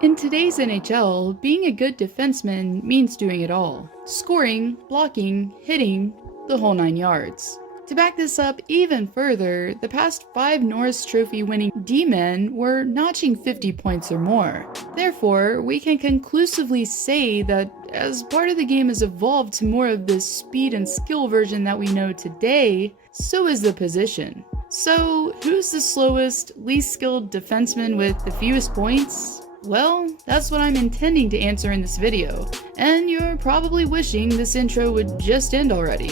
In today's NHL, being a good defenseman means doing it all. Scoring, blocking, hitting, the whole 9 yards. To back this up even further, the past 5 Norris Trophy winning D-men were notching 50 points or more. Therefore, we can conclusively say that as part of the game has evolved to more of this speed and skill version that we know today, so is the position. So, who's the slowest, least skilled defenseman with the fewest points? Well, that's what I'm intending to answer in this video, and you're probably wishing this intro would just end already.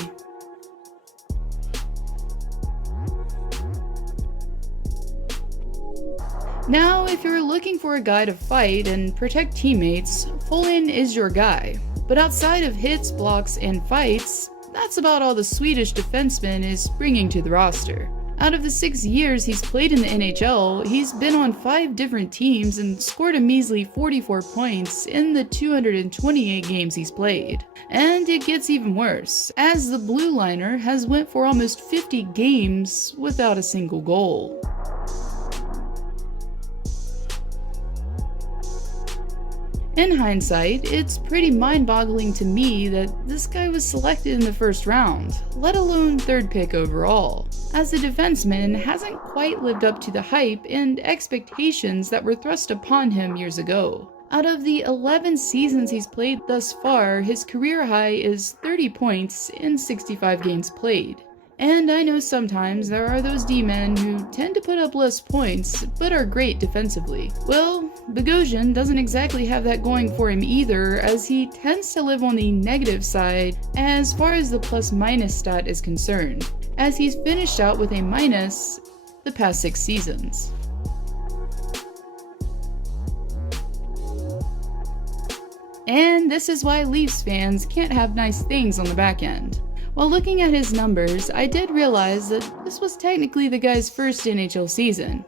Now, if you're looking for a guy to fight and protect teammates, Folin is your guy. But outside of hits, blocks, and fights, that's about all the Swedish defenseman is bringing to the roster. Out of the 6 years he's played in the NHL, he's been on 5 different teams and scored a measly 44 points in the 228 games he's played. And it gets even worse, as the blue liner has went for almost 50 games without a single goal. In hindsight, it's pretty mind-boggling to me that this guy was selected in the first round, let alone 3rd pick overall, as the defenseman hasn't quite lived up to the hype and expectations that were thrust upon him years ago. Out of the 11 seasons he's played thus far, his career high is 30 points in 65 games played. And I know sometimes there are those D-men who tend to put up less points, but are great defensively. Well, Bogosian doesn't exactly have that going for him either, as he tends to live on the negative side as far as the plus-minus stat is concerned, as he's finished out with a minus the past 6 seasons. And this is why Leafs fans can't have nice things on the back end. While looking at his numbers, I did realize that this was technically the guy's first NHL season.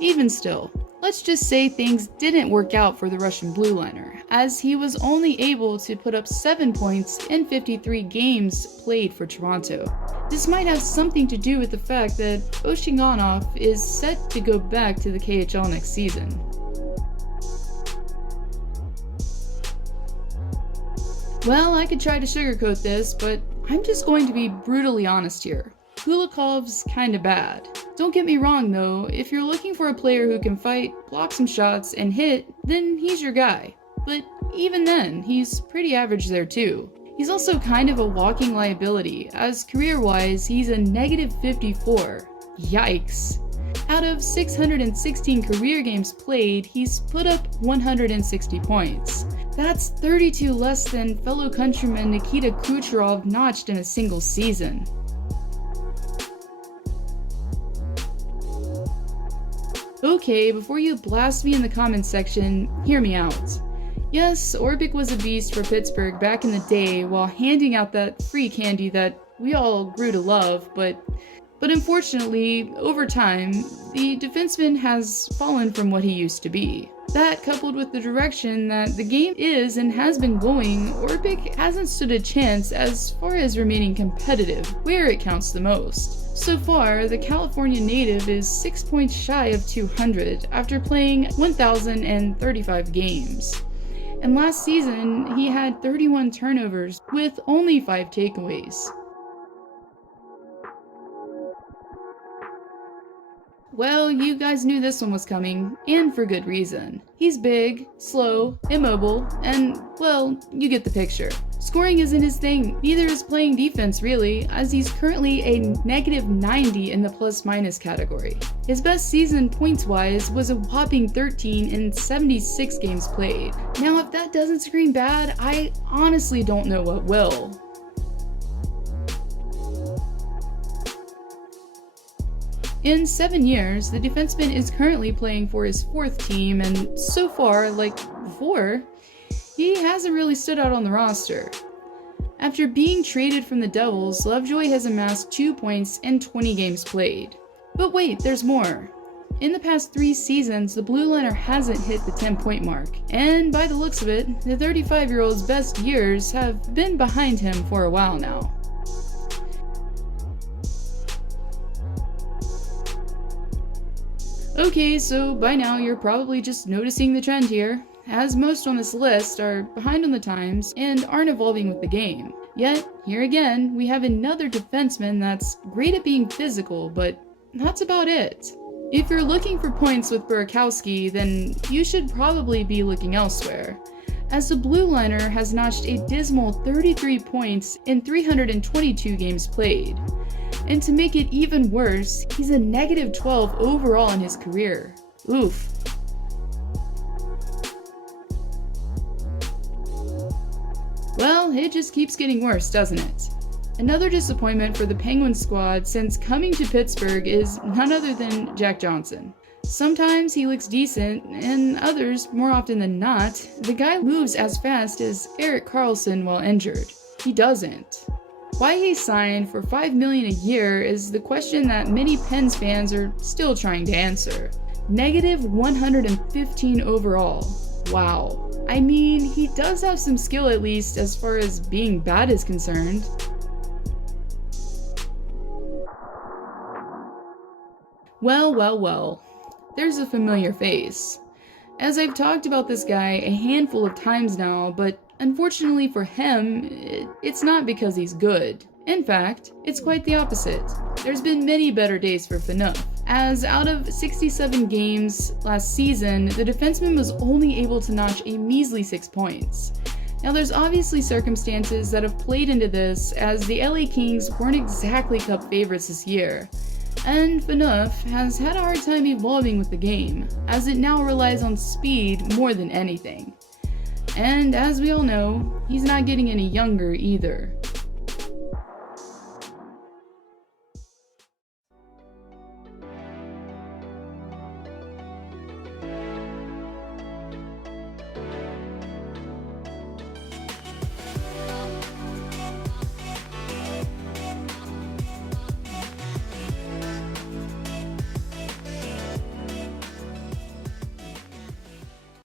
Even still, let's just say things didn't work out for the Russian blue liner, as he was only able to put up 7 points in 53 games played for Toronto. This might have something to do with the fact that Oshiganov is set to go back to the KHL next season. Well, I could try to sugarcoat this, but I'm just going to be brutally honest here. Kulikov's kinda bad. Don't get me wrong though, if you're looking for a player who can fight, block some shots, and hit, then he's your guy. But even then, he's pretty average there too. He's also kind of a walking liability, as career-wise, he's a negative 54. Yikes. Out of 616 career games played, he's put up 160 points. That's 32 less than fellow countryman Nikita Kucherov notched in a single season. Okay, before you blast me in the comments section, hear me out. Yes, Orpik was a beast for Pittsburgh back in the day while handing out that free candy that we all grew to love, but unfortunately, over time, the defenseman has fallen from what he used to be. That, coupled with the direction that the game is and has been going, Orpik hasn't stood a chance as far as remaining competitive, where it counts the most. So far, the California native is 6 points shy of 200 after playing 1,035 games. And last season, he had 31 turnovers with only 5 takeaways. Well, you guys knew this one was coming, and for good reason. He's big, slow, immobile, and, well, you get the picture. Scoring isn't his thing, neither is playing defense really, as he's currently a negative 90 in the plus-minus category. His best season points-wise was a whopping 13 in 76 games played. Now if that doesn't scream bad, I honestly don't know what will. In 7 years, the defenseman is currently playing for his 4th team, and so far, like before, he hasn't really stood out on the roster. After being traded from the Devils, Lovejoy has amassed 2 points in 20 games played. But wait, there's more. In the past 3 seasons, the blue liner hasn't hit the 10-point mark, and by the looks of it, the 35-year-old's best years have been behind him for a while now. Okay, so by now you're probably just noticing the trend here, as most on this list are behind on the times and aren't evolving with the game. Yet, here again, we have another defenseman that's great at being physical, but that's about it. If you're looking for points with Burakovsky, then you should probably be looking elsewhere, as the blue liner has notched a dismal 33 points in 322 games played. And to make it even worse, he's a negative 12 overall in his career. Oof. Well, it just keeps getting worse, doesn't it? Another disappointment for the Penguins squad since coming to Pittsburgh is none other than Jack Johnson. Sometimes he looks decent, and others, more often than not, the guy moves as fast as Erik Karlsson while injured. He doesn't. Why he signed for $5 million a year is the question that many Pens fans are still trying to answer. Negative 115 overall. Wow. I mean, he does have some skill at least as far as being bad is concerned. Well. There's a familiar face. As I've talked about this guy a handful of times now, but unfortunately for him, it's not because he's good. In fact, it's quite the opposite. There's been many better days for Phaneuf, as out of 67 games last season, the defenseman was only able to notch a measly 6 points. Now there's obviously circumstances that have played into this, as the LA Kings weren't exactly cup favorites this year. And Phaneuf has had a hard time evolving with the game, as it now relies on speed more than anything. And as we all know, he's not getting any younger either.